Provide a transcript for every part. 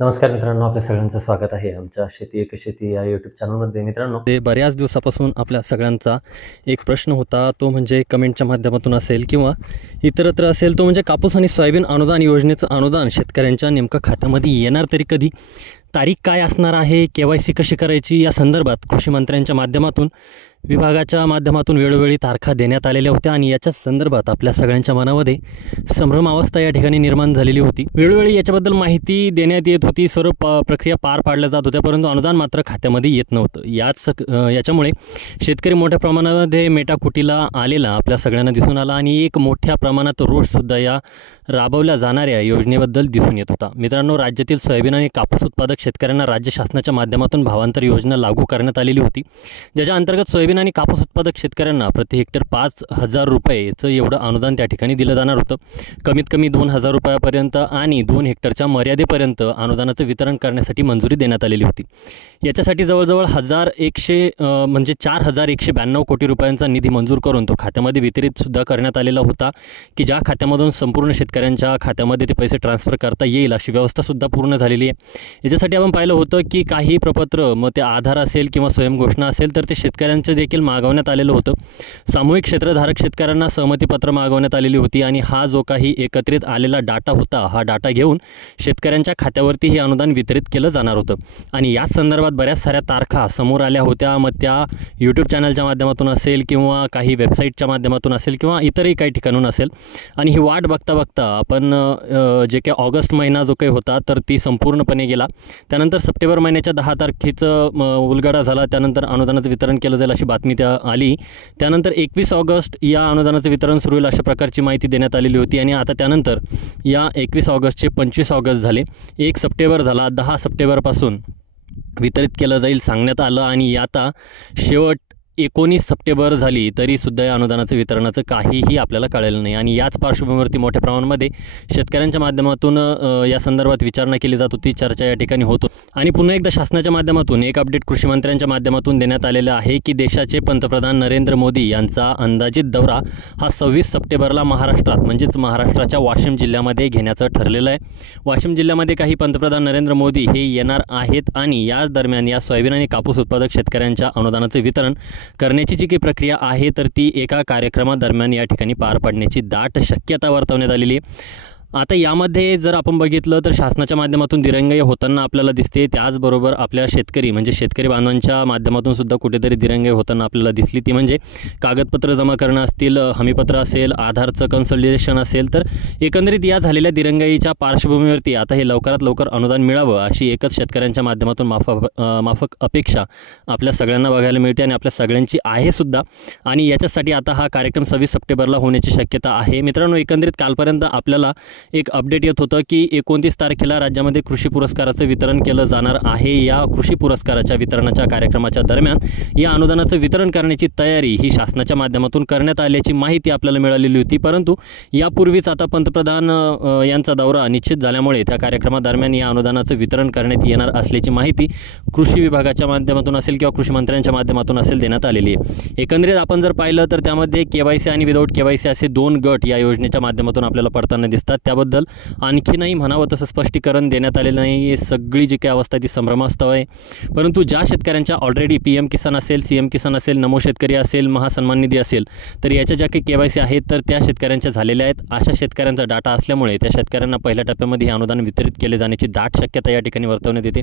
नमस्कार मित्रांनो, आपल्या सगळ्यांचं स्वागत आहे आमच्या शेती एक शेती या यूट्यूब चॅनलमध्ये. मित्रांनो, ते बऱ्याच दिवसापासून आपल्या सगळ्यांचा एक प्रश्न होता, तो म्हणजे कमेंटच्या माध्यमातून असेल किंवा इतरत्र असेल, तो म्हणजे कापूस आणि सोयाबीन अनुदान योजनेचं अनुदान शेतकऱ्यांच्या नेमकं खात्यामध्ये येणार तरी कधी, तारीख काय असणार आहे, KYC कशी करायची, या संदर्भात कृषी मंत्र्यांच्या माध्यमातून विभागाच्या माध्यमातून वेळोवेळी तारखा देण्यात आलेल्या होत्या आणि याच्या संदर्भात आपल्या सगळ्यांच्या मनामध्ये संभ्रमावस्था या ठिकाणी निर्माण झालेली होती. वेळोवेळी याच्याबद्दल माहिती देण्यात येत होती, सर्व प्रक्रिया पार पाडल्या जात होत्या, परंतु अनुदान मात्र खात्यामध्ये येत नव्हतं. याच्यामुळे शेतकरी मोठ्या प्रमाणामध्ये मेटाकुटीला आलेला आपल्या सगळ्यांना दिसून आला आणि एक मोठ्या प्रमाणात रोषसुद्धा या राबवल्या जाणाऱ्या योजनेबद्दल दिसून येत होता. मित्रांनो, राज्यातील सोयाबीन आणि कापूस उत्पादक शेतकऱ्यांना राज्य शासनाच्या माध्यमातून भावांतर योजना लागू करण्यात आलेली होती, ज्याच्या अंतर्गत सोयाबीन आणि कापूस उत्पादक शेतकऱ्यांना प्रति हेक्टर 5,000 रुपयेचं एवढं अनुदान त्या ठिकाणी दिलं जाणार होतं. कमीत कमी 2,000 रुपयापर्यंत आणि 2 हेक्टरच्या मर्यादेपर्यंत अनुदानाचं वितरण करण्यासाठी मंजुरी देण्यात आलेली होती. याच्यासाठी जवळजवळ 4,192 कोटी रुपयांचा निधी मंजूर करून तो खात्यामध्ये वितरितसुद्धा करण्यात आलेला होता, की ज्या खात्यामधून संपूर्ण शेतकऱ्यांच्या खात्यामध्ये ते पैसे ट्रान्सफर करता येईल अशी व्यवस्थासुद्धा पूर्ण झालेली आहे. याच्यासाठी आपण पाहिलं होतं की काही प्रपत्र, मग ते आधार असेल किंवा स्वयंघोषणा असेल, तर ते शेतकऱ्यांचं देखील मागवण्यात आलेलं होतं. सामूहिक क्षेत्रधारक शेतकऱ्यांना सहमतीपत्र मागवण्यात आलेली होती आणि हा जो काही एकत्रित आलेला डाटा होता, हा डाटा घेऊन शेतकऱ्यांच्या खात्यावरती हे अनुदान वितरित केलं जाणार होतं. आणि याच संदर्भात बऱ्याच साऱ्या तारखा समोर आल्या होत्या. मग त्या यूट्यूब चॅनलच्या माध्यमातून असेल किंवा काही वेबसाईटच्या माध्यमातून असेल किंवा इतरही काही ठिकाणून असेल, आणि ही वाट बघता बघता आपण जे काही ऑगस्ट महिना जो काही होता तर ती संपूर्णपणे गेला. त्यानंतर सप्टेंबर महिन्याच्या 10 तारखेचं उलगडा झाला. त्यानंतर अनुदानाचं वितरण केलं जाईल अशी बातमी आली. त्यानंतर 21 ऑगस्ट या अनुदानाचं वितरण सुरू होईल अशा प्रकारची माहिती देण्यात आलेली होती. आणि आता त्यानंतर या 21 ऑगस्टचे 25 ऑगस्ट झाले, 1 सप्टेंबर झाला, 10 सप्टेंबरपासून वितरित केलं जाईल सांगण्यात आलं. आणि आता शेवट 19 सप्टेंबर झाली तरीसुद्धा या अनुदानाचं वितरणाचं काहीही आपल्याला कळलेलं नाही. आणि याच पार्श्वभूमीवरती मोठ्या प्रमाणामध्ये शेतकऱ्यांच्या माध्यमातून या संदर्भात विचारणा केली जात होती, चर्चा या ठिकाणी होतो. आणि पुन्हा एकदा शासनाच्या माध्यमातून एक अपडेट कृषी मंत्र्यांच्या माध्यमातून देण्यात आलेलं आहे की देशाचे पंतप्रधान नरेंद्र मोदी यांचा अंदाजित दौरा हा 26 सप्टेंबरला महाराष्ट्रात म्हणजेच महाराष्ट्राच्या वाशिम जिल्ह्यामध्ये घेण्याचं ठरलेलं आहे. वाशिम जिल्ह्यामध्ये काही पंतप्रधान नरेंद्र मोदी हे येणार आहेत आणि याच दरम्यान या सोयाबीन आणि कापूस उत्पादक शेतकऱ्यांच्या अनुदानाचं वितरण करण्याची जी काही प्रक्रिया आहे तर ती एका कार्यक्रमादरम्यान या ठिकाणी पार पाडण्याची दाट शक्यता वर्तवण्यात आलेली आहे. आता यामध्ये जर आपण बघितलं तर शासनाच्या माध्यमातून दिरंगाई होताना आपल्याला दिसते, त्याचबरोबर आपल्या शेतकरी बांधवांच्या माध्यमातून सुद्धा कुठेतरी दिरंगाई होताना आपल्याला दिसली. ती म्हणजे कागदपत्र जमा करणं असतील, हमीपत्र असेल, आधारचं कन्सल्टेशन असेल. तर एकंदरीत या झालेल्या दिरंगाईच्या पार्श्वभूमीवरती आता हे लवकरात लवकर अनुदान मिळावं अशी एकच शेतकऱ्यांच्या माध्यमातून माफक अपेक्षा आपल्या सगळ्यांना बघायला मिळते आणि आपल्या सगळ्यांची आहे सुद्धा. आणि याच्यासाठी आता हा कार्यक्रम 26 सप्टेंबरला होण्याची शक्यता आहे. मित्रांनो, एकंदरीत कालपर्यंत आपल्याला एक अपडेट येत होतं की 29 तारखेला राज्यामध्ये कृषी पुरस्काराचं वितरण केलं जाणार आहे. या कृषी पुरस्काराच्या वितरणाच्या कार्यक्रमाच्या दरम्यान या अनुदानाचं वितरण करण्याची तयारी ही शासनाच्या माध्यमातून करण्यात आल्याची माहिती आपल्याला मिळालेली होती. परंतु यापूर्वीच आता पंतप्रधान यांचा दौरा निश्चित झाल्यामुळे त्या कार्यक्रमादरम्यान या अनुदानाचं वितरण करण्यात येणार असल्याची माहिती कृषी विभागाच्या माध्यमातून असेल किंवा कृषी मंत्र्यांच्या माध्यमातून असेल देण्यात आलेली आहे. एकंदरीत आपण जर पाहिलं तर त्यामध्ये KYC आणि विदाऊट KYC असे 2 गट या योजनेच्या माध्यमातून आपल्याला पडताना दिसतात. त्याबद्दल आणखीनही म्हणावं तसं स्पष्टीकरण देण्यात आलेलं नाही. सगळी जी काही अवस्था ती संभ्रमास्तव आहे. परंतु ज्या शेतकऱ्यांच्या ऑलरेडी PM किसान असेल, CM किसान असेल, नमो शेतकरी असेल, महासन्मान निधी असेल, तर याच्या ज्या काही KYC आहेत तर त्या शेतकऱ्यांच्या झालेल्या आहेत. अशा शेतकऱ्यांचा डाटा असल्यामुळे त्या शेतकऱ्यांना पहिल्या टप्प्यामध्ये हे अनुदान वितरित केले जाण्याची दाट शक्यता या ठिकाणी वर्तवण्यात येते.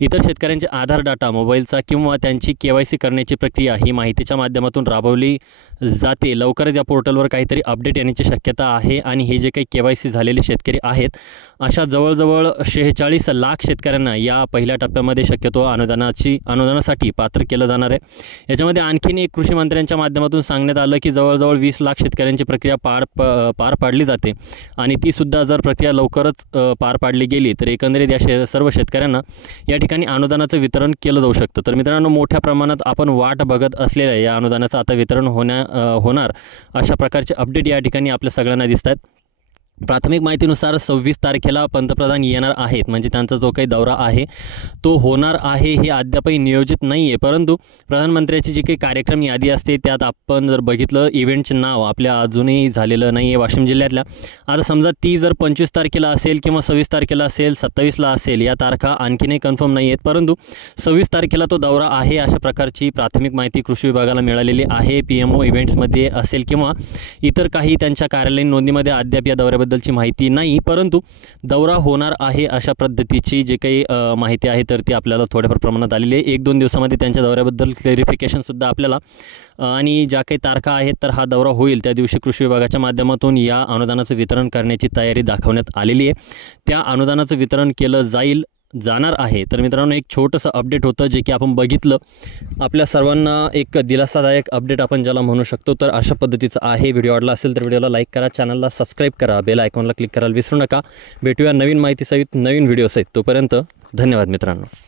इतर शेतकऱ्यांचे आधार डाटा, मोबाईलचा किंवा त्यांची KYC करण्याची प्रक्रिया ही माहितीच्या माध्यमातून राबवली जाते. लवकरच या पोर्टलवर काहीतरी अपडेट येण्याची शक्यता आहे. आणि हे जे काही KYC झालेले शेतकरी आहेत अशा जवळजवळ 46 लाख शेतकऱ्यांना या पहिल्या टप्प्यामध्ये शक्यतो अनुदानासाठी पात्र केलं जाणार आहे. याच्यामध्ये आणखीन एक कृषी मंत्र्यांच्या माध्यमातून सांगण्यात आलं की जवळजवळ 20 लाख शेतकऱ्यांची प्रक्रिया पार पाडली जाते आणि तीसुद्धा जर प्रक्रिया लवकरच पार पाडली गेली तर एकंदरीत या सर्व शेतकऱ्यांना या ठिकाणी अनुदानाचं वितरण केलं जाऊ शकतं. तर मित्रांनो, मोठ्या प्रमाणात आपण वाट बघत असलेल्या या अनुदानाचं आता वितरण होणार अशा प्रकारचे अपडेट या ठिकाणी आपल्या सगळ्यांना दिसत आहेत. प्राथमिक माहितीनुसार 26 तारखेला पंतप्रधान येणार आहेत, म्हणजे त्यांचा जो काही दौरा आहे तो होणार आहे हे अद्यापही नियोजित नाही आहे. परंतु प्रधानमंत्र्याची जी काही कार्यक्रम यादी असते त्यात आपण जर बघितलं इव्हेंटचे नाव आपल्या अजूनही झालेलं नाही आहे वाशिम जिल्ह्यातल्या. आता समजा ती जर 25 तारखेला असेल किंवा 26 तारखेला असेल, 27ला असेल, या तारखा आणखीनही कन्फर्म नाही आहेत. परंतु 26 तारखेला तो दौरा आहे अशा प्रकारची प्राथमिक माहिती कृषी विभागाला मिळालेली आहे. PMO इव्हेंट्समध्ये असेल किंवा इतर काही त्यांच्या कार्यालयीन नोंदीमध्ये अद्याप या दौऱ्याबद्दलची माहिती नाही, परंतु दौरा होणार आहे अशा पद्धतीची जे काही माहिती आहे तर ती आपल्याला थोड्याफार प्रमाणात आलेली आहे. 1-2 दिवसामध्ये त्यांच्या दौऱ्याबद्दल क्लॅरिफिकेशनसुद्धा आपल्याला आणि ज्या काही तारखा आहेत तर हा दौरा होईल त्या दिवशी कृषी विभागाच्या माध्यमातून या अनुदानाचं वितरण करण्याची तयारी दाखवण्यात आलेली आहे. त्या अनुदानाचं वितरण केलं जाणार आहे. तर मित्रांनो, एक छोटंसं अपडेट होतं जे की आपण बघितलं, आपल्या सर्वांना एक दिलासादायक अपडेट आपण ज्याला म्हणू शकतो. तर अशा पद्धतीचं आहे. व्हिडिओ आवडला असेल तर व्हिडिओला लाईक करा, चॅनलला सबस्क्राईब करा, बेल आयकॉनला क्लिक करायला विसरू नका. भेटूया नवीन माहितीसहित नवीन व्हिडिओसहित. तोपर्यंत धन्यवाद मित्रांनो.